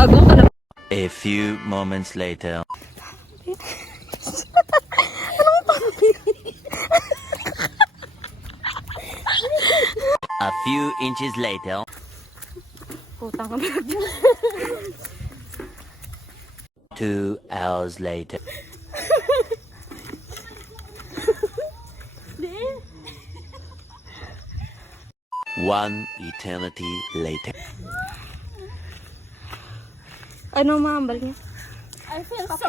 gago ka na. A few moments later. A few inches later. Putang ka ba? 2 hours later. One eternity later. Ano maambal niya? I feel so...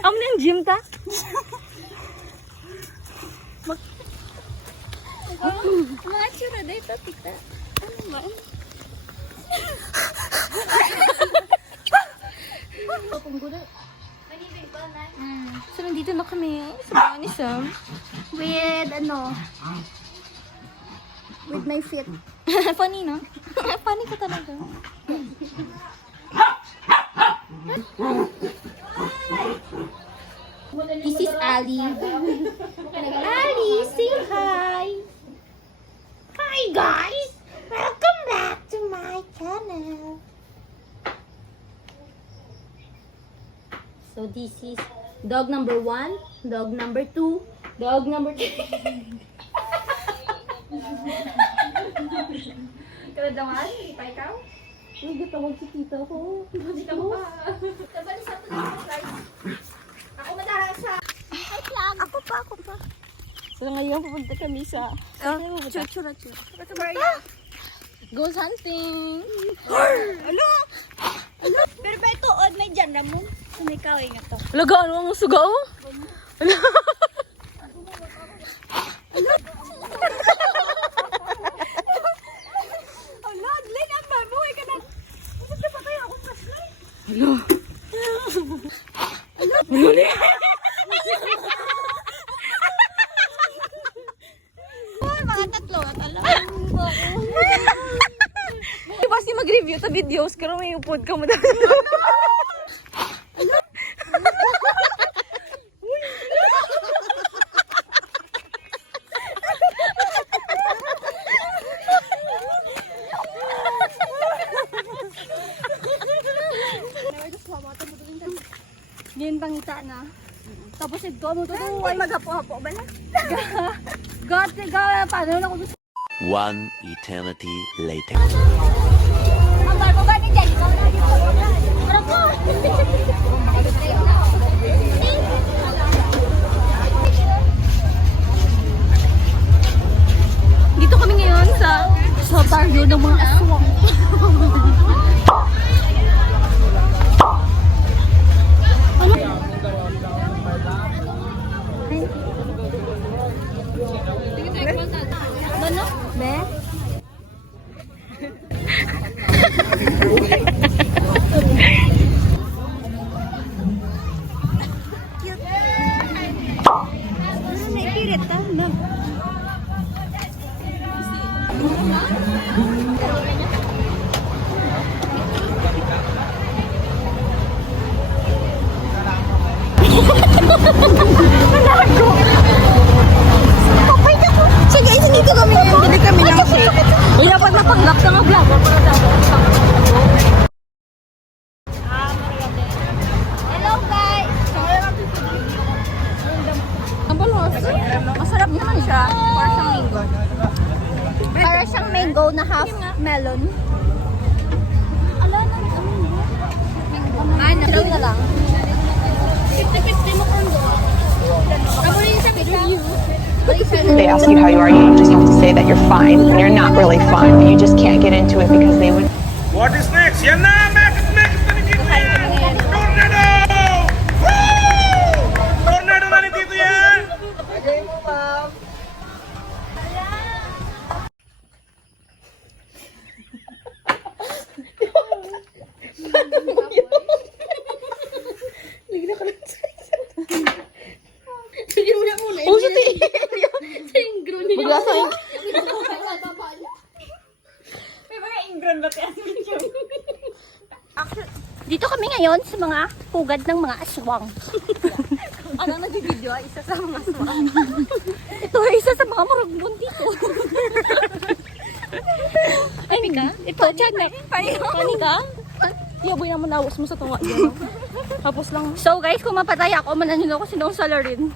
Am na yung gym ta? Mga tsura dito, tita. Ano ba? So, nandito na kami sa bahay ni Sam. With, ano... With my feet. Funny, no? Funny ka talaga. This is Ali. Ali, say hi. Hi, guys. Welcome back to my channel. So, this is dog number 1, dog number 2, dog number 3. Kada daman, hindi pa ikaw? Hindi tawag si tita ko. Hindi ka pa. Kabali sa ito guys. Ako madahan sa... Ay, lang. Ako pa. So, ngayon pupunta kami sa... Chuchura. Ghost hunting! Ano? Pero ba ito, may dyan na mo? May kaway nga to. Alaga, ano ang suga, oh? Mga tatlo at alam. Diba si mag-review ta videos pero may upod ka mo dahil. Diyan pangita na. Tapos ito mo to ay magapo-hapo ba na? Paano na ko gusto? One eternity later. Ang barko ba ni Jen? Ikaw na dito. Para ko. Dito kami ngayon sa barrio ng mga aswang. Ano? Be? Naipirit ka? So guys, dito kami ngayon. Bili kami ng shake. Uy, dapat napanggap sa mga vlogger para dapat. Hello guys! Ang balos. Masarap naman siya. Para siyang mango. Para siyang mango na half melon. Ala na, ano? Ano na lang. 50-50 mo kung doon. Amo rin sa pizza. They ask you how you are, you just have to say that you're fine when you're not really fine, but you just can't get into it because they would. What is next? Yan na! Next na ni Tito yan! Tornado! Woo! Tornado na ni Tito yan! Oh, sa tiin. Maglasa yung... Dito kami ngayon sa mga pugad ng mga aswang. Ano nag-video? Isa sa mga aswang. Ito ay isa sa mga marugbon dito. Ay, ka? Ito, tiyan na. Pani ka? Yaboy naman nawas mo sa tunga dyan. Tapos lang. So guys, kung mapatay ako, mananilo ko si Nong Salarin.